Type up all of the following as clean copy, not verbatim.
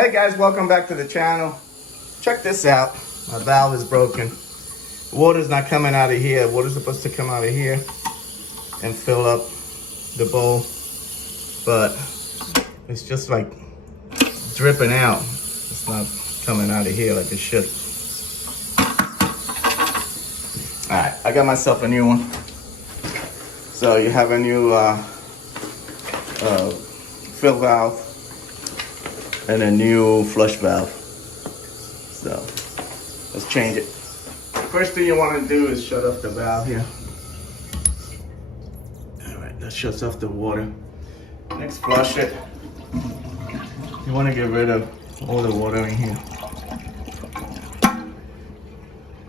Hey guys, welcome back to the channel. Check this out. My valve is broken. Water's not coming out of here. Water's supposed to come out of here and fill up the bowl, but it's just like dripping out. It's not coming out of here like it should. All right, I got myself a new one. So you have a new fill valve and a new flush valve. So let's change it. First thing you want to do is shut off the valve here. All right, that shuts off the water. Next, flush it. You want to get rid of all the water in here.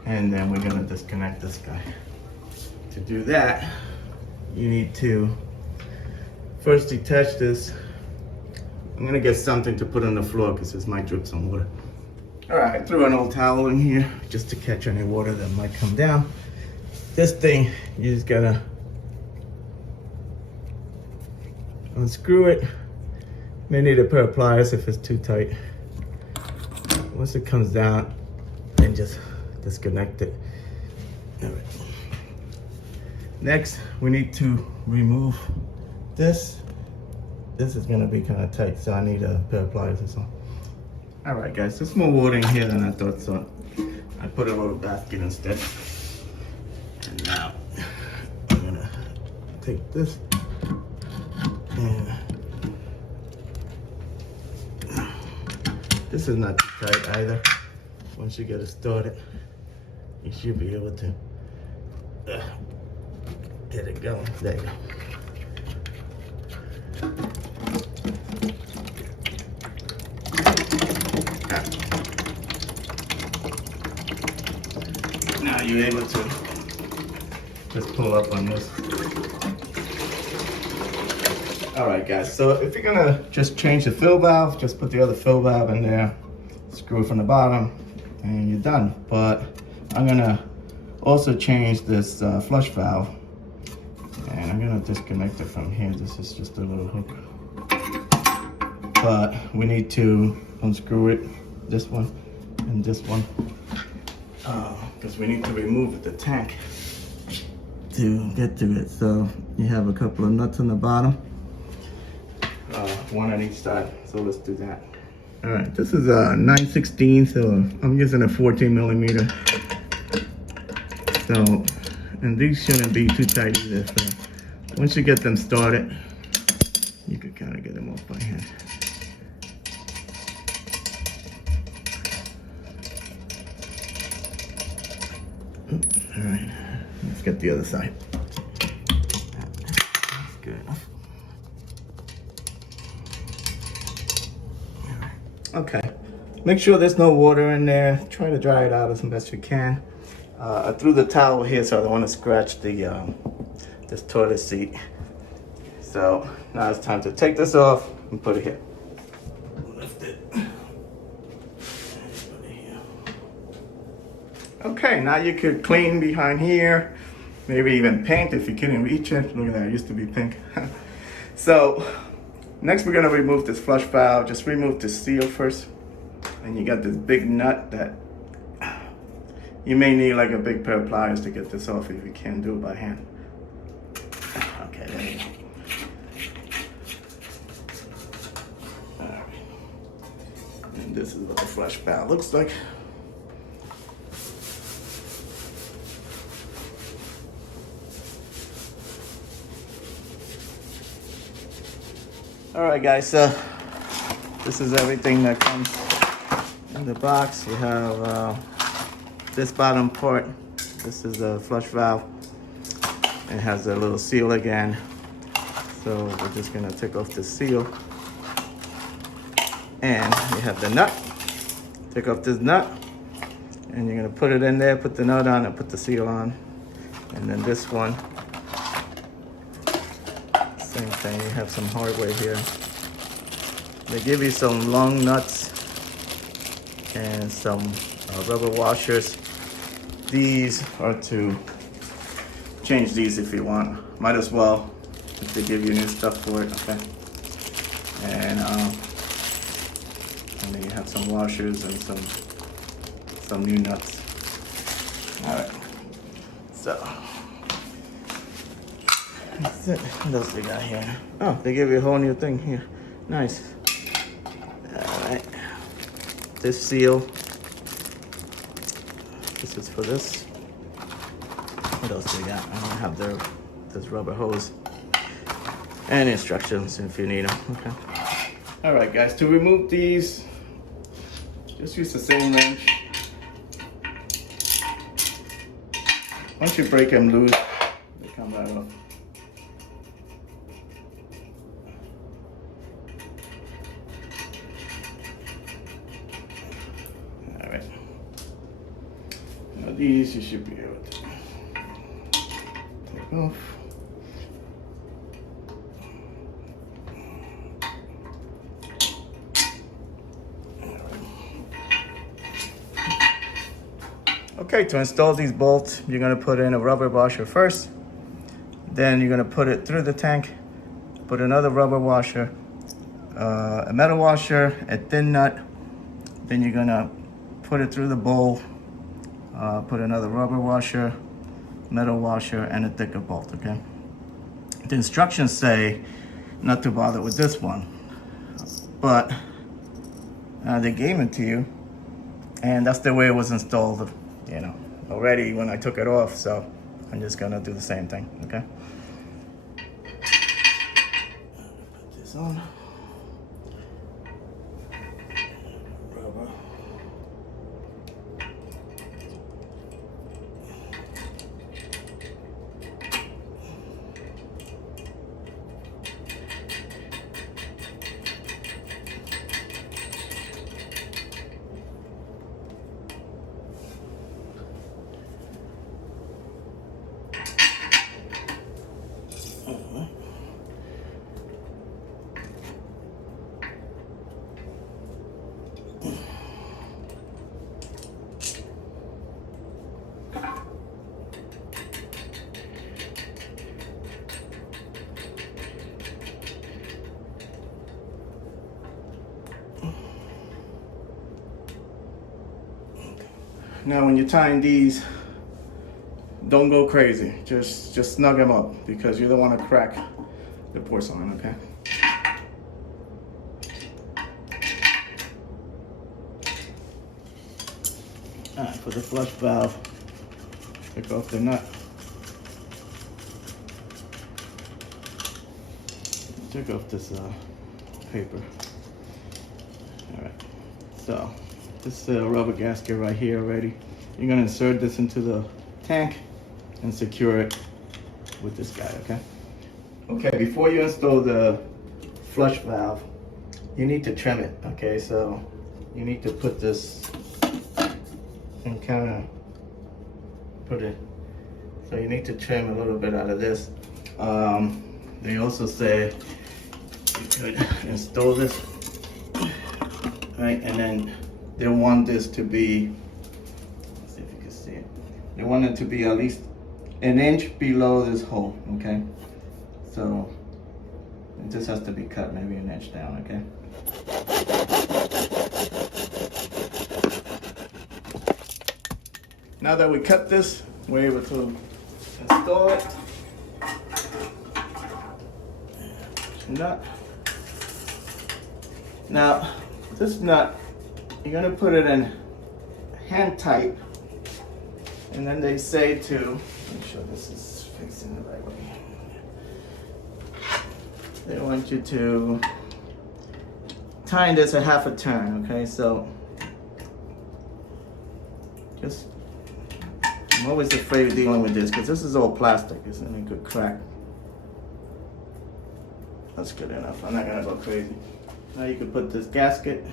And then we're gonna disconnect this guy. To do that, you need to first detach this. I'm gonna get something to put on the floor because this might drip some water. All right, I threw an old towel in here just to catch any water that might come down. This thing, you just gotta unscrew it. May need a pair of pliers if it's too tight. Once it comes down, then just disconnect it. All right. Next, we need to remove this. This is gonna be kind of tight, so I need a pair of pliers or something. All right, guys, there's more water in here than I thought, so I put a little basket instead. And now I'm gonna take this and this is not too tight either. Once you get it started, you should be able to get it going. There you go. Now you're able to just pull up on this. All right, guys, so if you're gonna just change the fill valve, just put the other fill valve in there, screw it from the bottom, and you're done. But I'm gonna also change this flush valve, and I'm gonna disconnect it from here. This is just a little hook. But we need to unscrew it, this one and this one, because we need to remove the tank to get to it. So you have a couple of nuts on the bottom, one on each side. So let's do that. All right, this is a 9/16, so I'm using a 14 millimeter. So, and these shouldn't be too tight either. So once you get them started, you can kind of get them off by hand. All right, let's get the other side. That's good enough. All right. Okay, make sure there's no water in there. Try to dry it out as best you can. I threw the towel here so I don't want to scratch the this toilet seat. So now it's time to take this off and put it here. Lift it. Okay, now you could clean behind here, maybe even paint if you couldn't reach it. Look at that, it used to be pink. So next we're gonna remove this flush valve. Just remove the seal first. And you got this big nut that you may need like a big pair of pliers to get this off if you can't do it by hand. Okay, there you go. All right. And this is what the flush valve looks like. All right, guys, so this is everything that comes in the box. You have this bottom part. This is the flush valve. It has a little seal again. So we're just gonna take off the seal. And you have the nut. Take off this nut. And you're gonna put it in there, put the nut on and put the seal on. And then this one, same thing, you have some hardware here. They give you some long nuts and some rubber washers. These are to change these if you want. Might as well, if they give you new stuff for it, okay? And and then you have some washers and some new nuts. All right, so that's it. What else we got here? Oh, they give you a whole new thing here. Nice. All right, this seal. This is for this. What else do we got? I don't have this rubber hose and instructions if you need them. Okay. All right, guys. To remove these, just use the same wrench. Once you break them loose, they come right off. All right. Now these you should be able to take off. Okay, to install these bolts, you're gonna put in a rubber washer first. Then you're gonna put it through the tank, put another rubber washer, a metal washer, a thin nut. Then you're gonna put it through the bowl, put another rubber washer, metal washer, and a thicker bolt, okay? The instructions say not to bother with this one, but they gave it to you, and that's the way it was installed, you know, already when I took it off, so I'm just gonna do the same thing, okay? Put this on. Rubber. Now when you're tying these, don't go crazy. Just snug them up because you don't want to crack the porcelain, okay? All right, for the flush valve, take off the nut. Take off this paper. All right, so this rubber gasket right here already. You're gonna insert this into the tank and secure it with this guy, okay? Okay, before you install the flush valve, you need to trim it, okay? So you need to put this and kind of put it, so you need to trim a little bit out of this. They also say you could install this, right? And then they want this to be, let's see if you can see it. They want it to be at least an inch below this hole, okay? So it just has to be cut maybe an inch down, okay? Now that we cut this, we're able to install it. Nut. Now, this nut, you're gonna put it in hand tight, and then they say to make sure this is facing the right way. They want you to tie this a half a turn, okay? So just, I'm always afraid of dealing with this because this is all plastic, and it could crack. That's good enough. I'm not gonna go crazy. Now you can put this gasket.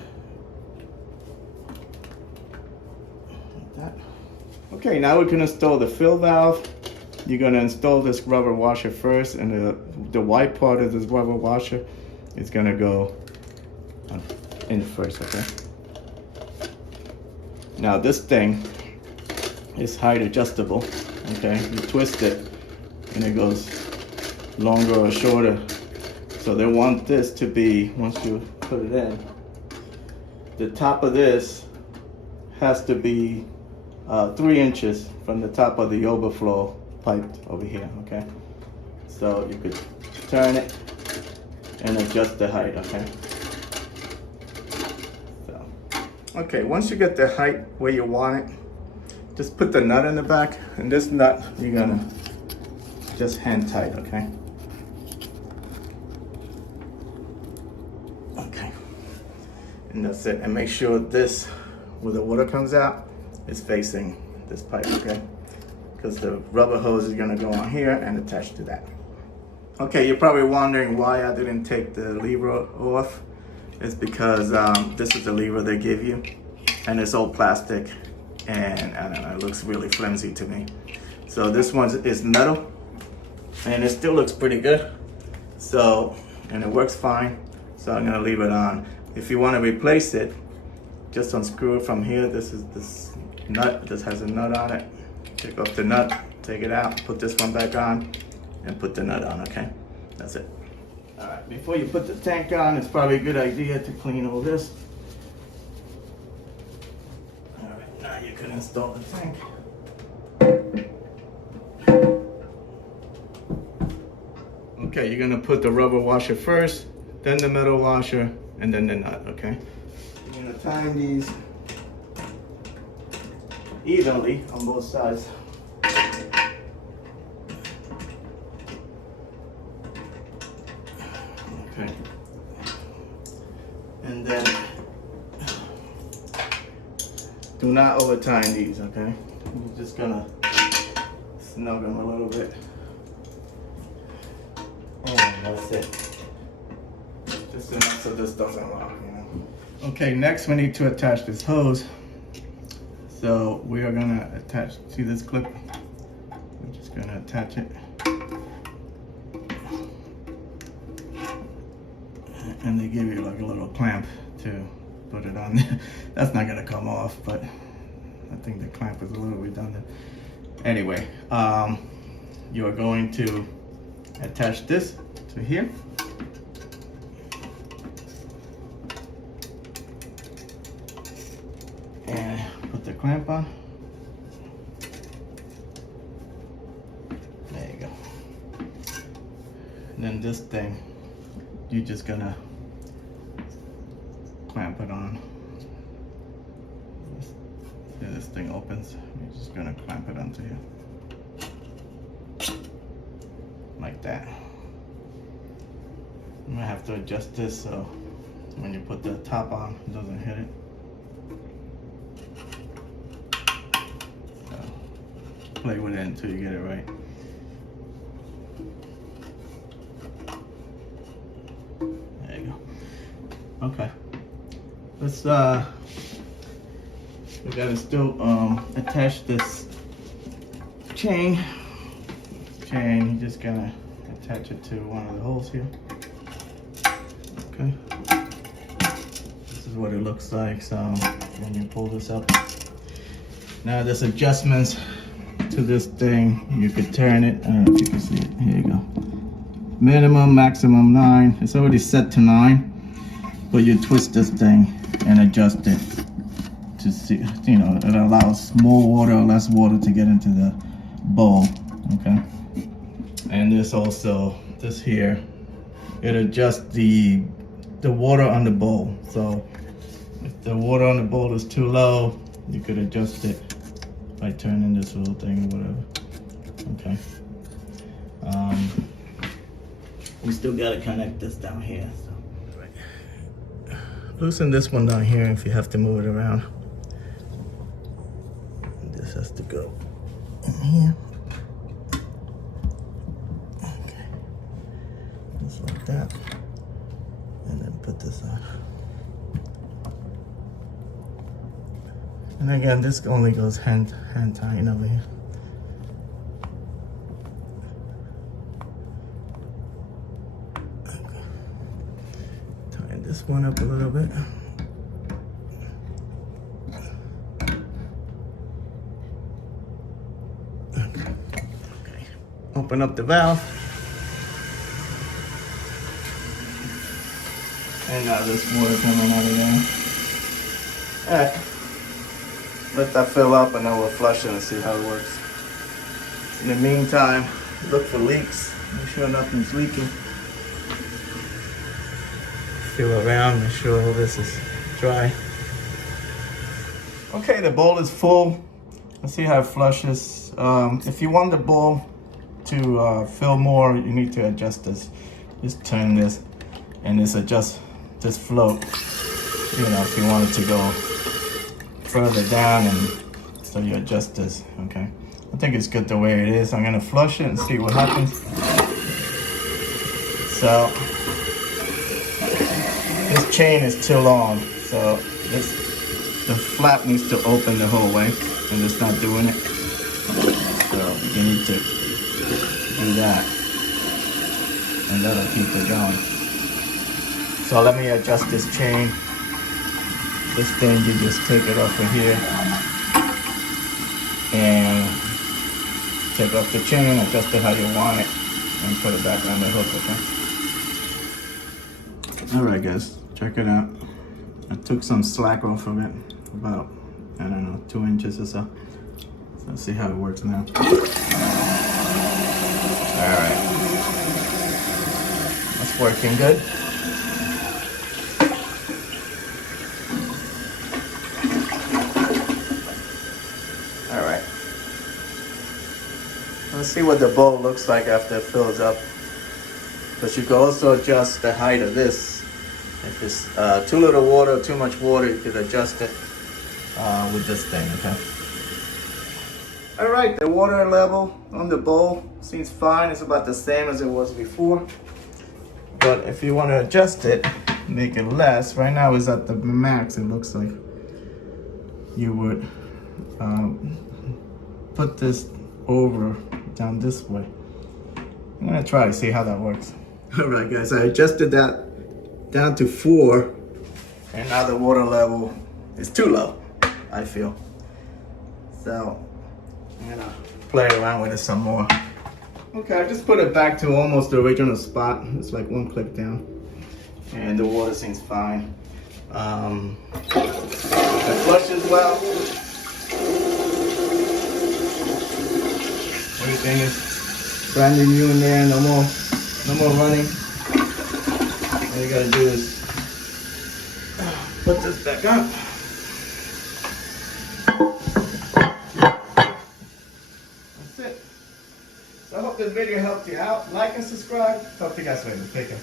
Like that. Okay, now we can install the fill valve. You're gonna install this rubber washer first, and the white part of this rubber washer is gonna go in first, okay? Now this thing is height adjustable, okay? You twist it and it goes longer or shorter. So they want this to be, once you put it in, the top of this has to be 3 inches from the top of the overflow pipe over here, okay? So you could turn it and adjust the height, okay? So, okay, once you get the height where you want it, just put the nut in the back, and this nut you're gonna just hand tight, okay? Okay, and that's it. And make sure this, where the water comes out, is facing this pipe, okay? Because the rubber hose is gonna go on here and attach to that. Okay, you're probably wondering why I didn't take the lever off. It's because this is the lever they give you, and it's all plastic, and I don't know, it looks really flimsy to me. So this one is metal, and it still looks pretty good. So, and it works fine, so I'm gonna leave it on. If you wanna replace it, just unscrew it from here. This is this nut, this has a nut on it. Take off the nut, take it out, put this one back on, and put the nut on, okay? That's it. All right, before you put the tank on, it's probably a good idea to clean all this. All right, now you can install the tank. Okay, you're gonna put the rubber washer first, then the metal washer, and then the nut, okay? You're gonna time these evenly on both sides. Okay. And then do not over time these, okay? You're just gonna snug them a little bit. And that's it. Just enough so this doesn't lock, you know? Okay, next we need to attach this hose. So we are gonna attach to this clip. We're just gonna attach it. And they give you like a little clamp to put it on there. That's not gonna come off, but I think the clamp is a little redundant. Anyway, you are going to attach this to here. And put the clamp on. There you go. And then this thing, you're just gonna clamp it on. See, this thing opens. You're just gonna clamp it onto here. Like that. I'm gonna have to adjust this so when you put the top on, it doesn't hit it. So play with it until you get it right. There you go. Okay. Let's we gotta still attach this chain. You're just gonna attach it to one of the holes here. Okay. This is what it looks like. So when you pull this up, now there's adjustments to this thing. You could turn it. I don't know if you can see it. Here you go. Minimum, maximum 9. It's already set to 9, but you twist this thing and adjust it to see. You know, it allows more water or less water to get into the bowl. Okay. And this also, this here, it adjusts the water on the bowl. So if the water on the bowl is too low, you could adjust it by turning this little thing or whatever. Okay. We still gotta connect this down here. So. Loosen this one down here if you have to move it around. This has to go in here. Like that, and then put this on. And again, this only goes hand tying over here. Okay. Tying this one up a little bit. Okay. Open up the valve. And now there's water coming out of there. Alright. Let that fill up and then we'll flush it and see how it works. In the meantime, look for leaks. Make sure nothing's leaking. Feel around, make sure all this is dry. Okay, the bowl is full. Let's see how it flushes. If you want the bowl to fill more, you need to adjust this. Just turn this and adjust this float. You know, if you want it to go further down, and so you adjust this, okay? I think it's good the way it is. I'm gonna flush it and see what happens. So, this chain is too long, so the flap needs to open the whole way, and it's not doing it. So, you need to do that, and that'll keep it going. So let me adjust this chain. This thing, you just take it off of here and take off the chain, adjust it how you want it, and put it back on the hook, okay? Alright guys, check it out. I took some slack off of it, about, I don't know, 2 inches or so. So let's see how it works now. Alright. That's working good. Alright. Let's see what the bowl looks like after it fills up. But you can also adjust the height of this. If it's too little water or too much water, you could adjust it with this thing, okay? Alright, the water level on the bowl seems fine. It's about the same as it was before. But if you want to adjust it, make it less, right now it's at the max, it looks like. You would put this over down this way. I'm gonna try to see how that works. Alright guys, I adjusted that down to 4, and now the water level is too low, I feel. So I'm gonna play around with it some more. Okay, I just put it back to almost the original spot. It's like 1 click down, and the water seems fine. It flushes well. Everything is brand new in there. No more running. All you gotta do is put this back up. That's it. So I hope this video helped you out. Like and subscribe. Talk to you guys later. Take care.